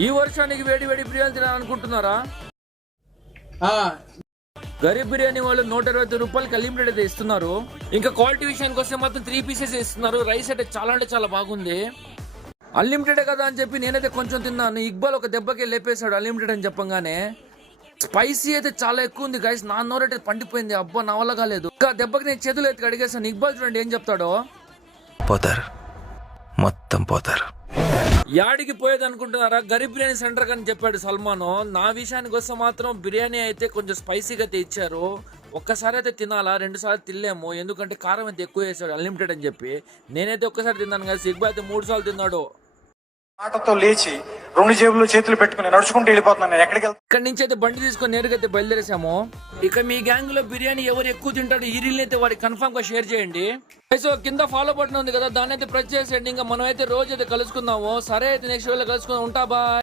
ఈ వర్షానికి వేడి వేడి బిర్యానీ తినాలనుకుంటున్నారా? గరీబ్ బిర్యానీ వాళ్ళు 120 రూపాయలకి అన్లిమిటెడ్ అయితే ఇస్తున్నారు. ఇంకా క్వాలిటీ విషయానికి వస్తే మాత్రం 3 పీసెస్ ఇస్తున్నారు. రైస్ అయితే చాలా అంటే చాలా బాగుంది. అన్లిమిటెడ్ కదా అని చెప్పి నేనైతే కొంచెం తిన్నాను. ఇక్బాల్ ఒక దెబ్బకి లేపేశాడు అన్లిమిటెడ్ అని చెప్పగానే. స్పైసీ అయితే చాలా ఎక్కువ ఉంది గైస్. నా నోరైతే పండిపోయింది. అబ్బా నా వల్ల కాలేదు. ఇంకా దెబ్బకి నేను చేతులు ఎత్తి అడిగేసాను. ఇక్బాల్ చూడండి ఏం చెప్తాడో. పోతారు, మొత్తం పోతారు. యాడికి పోయేది అనుకుంటున్నారా? గరీబ్ బిర్యానీ సెంటర్ అని చెప్పాడు సల్మాన్. నా విషయానికి వస్తే మాత్రం బిర్యానీ అయితే కొంచెం స్పైసీగా అయితే ఇచ్చారు. ఒక్కసారి అయితే తినాలా, 2 సార్లు తినలేము. ఎందుకంటే కారం అయితే ఎక్కువ వేసాడు అన్లిమిటెడ్ అని చెప్పి. నేనైతే ఒక్కసారి తిన్నాను కదా. ఇక్బాల్ అయితే 3 సార్లు తిన్నాడు. ఆటతో లేచి 2 జేబులు చేతులు పెట్టుకుని నడుచుకుంటూ వెళ్ళిపోతున్నాను. ఎక్కడికి వెళ్తాను? ఇక్కడ నుంచి అయితే బండి తీసుకొని నేరుగా అయితే బయలుదేరేసాము. ఇక మీ గ్యాంగ్ లో బిర్యానీ ఎవరు ఎక్కువ తింటాడు ఈ రీల్ అయితే వాడికి కన్ఫర్మ్ గా షేర్ చేయండి. సో కింద ఫాలో బటన్ ఉంది కదా, దాన్ని అయితే ప్రెస్ చేసేయండి. ఇంకా మనం అయితే రోజు అయితే కలుసుకుందాము. సరే అయితే నెక్స్ట్ వీడియోలో కలుసుకుందాం. ఉంటా బాయ్.